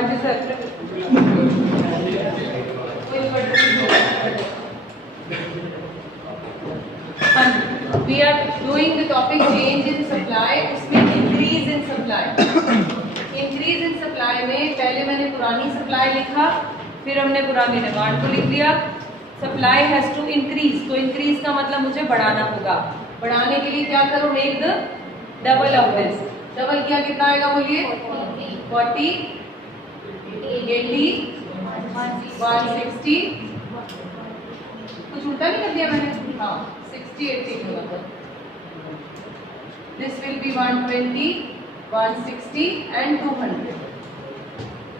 हाँ जी sir. We are doing the topic change in supply, उसमें increase in supply. Increase in supply में पहले मैंने पुरानी supply लिखा, फिर हमने पुरानी डिमांड को लिख दिया. Supply has to increase, तो increase का मतलब मुझे बढ़ाना होगा. बढ़ाने के लिए क्या करो? Make the double of this. Double किया कितना आएगा बोलिए? 40, 80, 160. कुछ उल्टा नहीं कर दिया मैंने? हाँ, 60, 80 होगा. This will be 120, 160 and 200.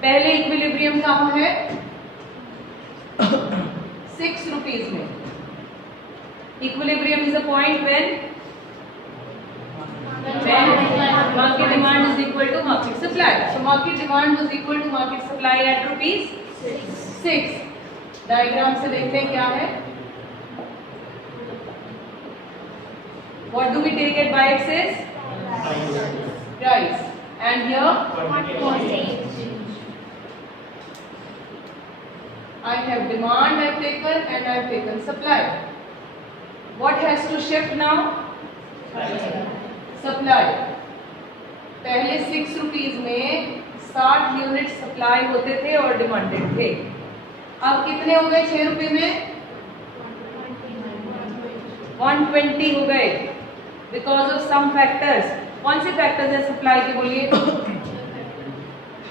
पहले इक्विलिब्रियम कहाँ है? 6 रुपीज में. Equilibrium is a point when market demand is equal to market supply. So market demand was equal to market supply at rupees 6. Diagram से देखते हैं क्या है. What do we take at by excess? Price. And here I have demand I have taken and I have taken supply. What has to shift now? Supply. पहले 6 rupees में 60 unit supply होते थे और डिमांडेड थे. अब कितने हो गए 6 रुपए में? 120 हो गए बिकॉज ऑफ सम फैक्टर्स. कौन से फैक्टर्स है सप्लाई के बोलिए?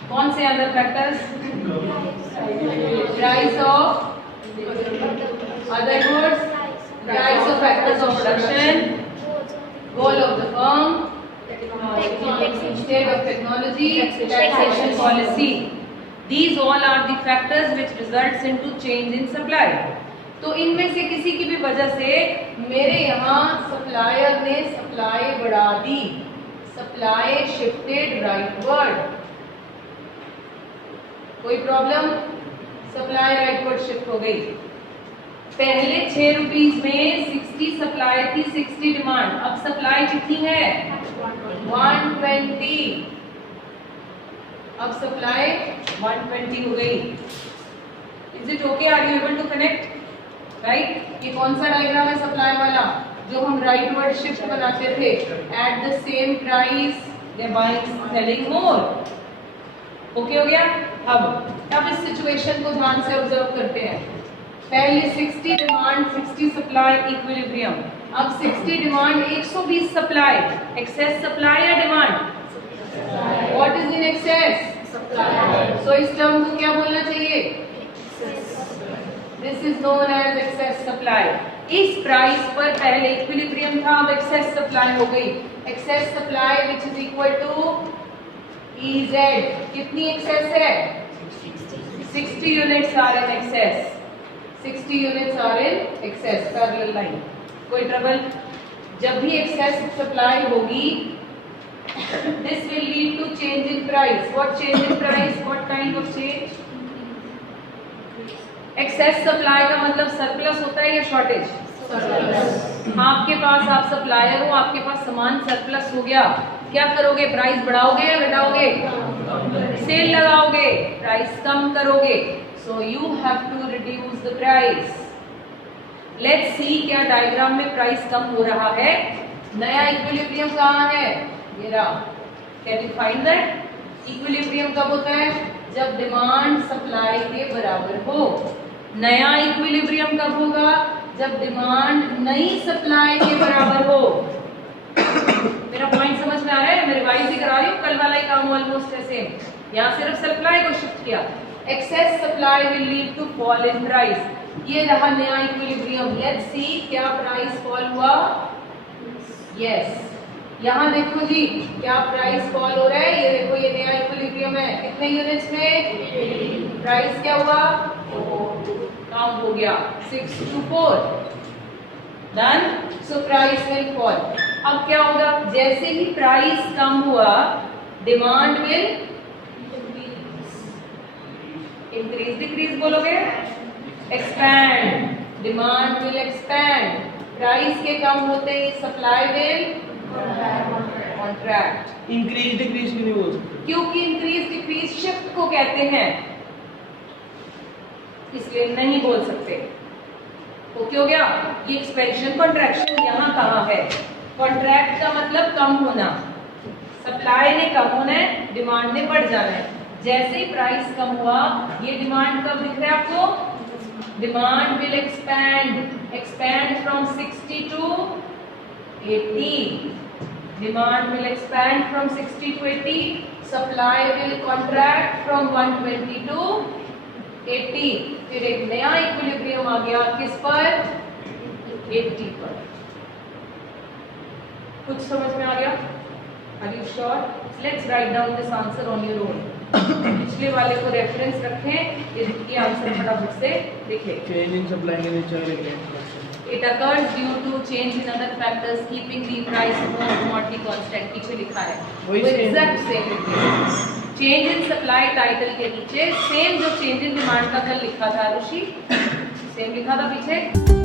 कौन से other factors? Price of other goods, price of factors of production, goal of the firm, state of technology, taxation policy. These all are the factors which results into change in supply. तो इनमें से किसी की भी वजह से मेरे यहाँ सप्लायर ने सप्लाई बढ़ा दी. Supply shifted rightward. कोई प्रॉब्लम? सप्लाई राइटवर्ड शिफ्ट हो गई. पहले 6 रुपीज में 60 सप्लाई थी, 60 डिमांड. अब सप्लाई कितनी है? 120. अब सप्लाई 120 हो गई. Is it okay? Are you able to connect? Right. ये कौन सा डायग्राम है सप्लाई वाला जो हम राइट वर्ड शिफ्ट बनाते थे? At the same price they buying selling more. Okay हो गया. अब इस सिचुएशन को ध्यान से ऑब्जर्व करते हैं. पहले 60 डिमांड 60 सप्लाई इक्विलिब्रियम. अब 60 डिमांड 120 सप्लाई. एक्सेस सप्लाई या demand? What is in excess? Supply. So इस टर्म को क्या बोलना चाहिए? This is known as excess supply. इस प्राइस पर पहले इक्विलिब्रियम था, अब एक्सेस सप्लाई हो गई. Excess supply which is equal to EZ. कितनी एक्सेस है? 60 units are in excess. 60 units are in excess. Parallel line. कोई ट्रबल? जब भी excess supply होगी, this will lead to change in price. What change in price? What kind of change? Excess supply का मतलब surplus होता है या shortage? Surplus. आपके पास आप सप्लायर हो, आपके पास सामान सरप्लस हो गया, क्या करोगे? प्राइस बढ़ाओगे या घटाओगे? सेल लगाओगे, प्राइस कम करोगे. So you have to reduce the price. Let's see क्या डायग्राम में प्राइस कम हो रहा है. नया इक्विलिब्रियम कहाँ है? ये रहा. Can you find that? Equilibrium कब होता है? जब डिमांड सप्लाई के बराबर हो. नया इक्विलिब्रियम कब होगा? जब डिमांड नई सप्लाई के बराबर हो. मेरा पॉइंट समझ में आ रहा है? मैं रिवाइज ही करा रही हूँ. कल वाला ही काम ऑलमोस्ट है सेम. यहाँ सिर्फ सप्लाई को शिफ्ट किया. Excess supply will lead to fall in price. ये रहा नया इक्विलिब्रियम. Let's see क्या प्राइस फॉल हुआ. Yes. यहाँ देखो जी क्या प्राइस फॉल हो रहा है. ये देखो ये नया इक्विलिब्रियम है. कितने यूनिट्स में? प्राइस क्या हुआ? काउंट हो गया 6 to 4. Done. So price will fall. अब क्या होगा? जैसे ही प्राइस कम हुआ डिमांड विल इंक्रीज. डिक्रीज बोलोगे? Expand. Demand will expand. Price के कम होते ही supply will contract. Increase decrease क्यों नहीं बोल सकते? क्योंकि इंक्रीज डिक्रीज शिफ्ट को कहते हैं, इसलिए नहीं बोल सकते। ओके हो गया। ये एक्सपेंशन कॉन्ट्रैक्शन यहाँ कहाँ है? कॉन्ट्रैक्ट का मतलब कम होना, सप्लाई ने कम होना है, डिमांड ने बढ़ जाना है। जैसे ही प्राइस कम हुआ, ये डिमांड कब दिख रहा है आपको? Demand will expand from 60 to 80। Demand will expand from 60 to 80। Supply will contract from 120 to 80। फिर एक नया इक्विलिब्रियम आ गया, किस पर? 80 पर। कुछ समझ में आ गया? Are you sure? Let's write down this answer on your own. पिछले वाले को रेफरेंस रखें, ये आंसर फटाफट से लिखें। Change in supply and nature again. It occurs due to change in other factors keeping the price of commodity constant। पीछे लिखा है वो एग्जैक्ट सेम लिखिए। चेंज इन सप्लाई टाइटल के नीचे सेम जो चेंज इन डिमांड का कल लिखा था ऋषि, सेम लिखा था पीछे।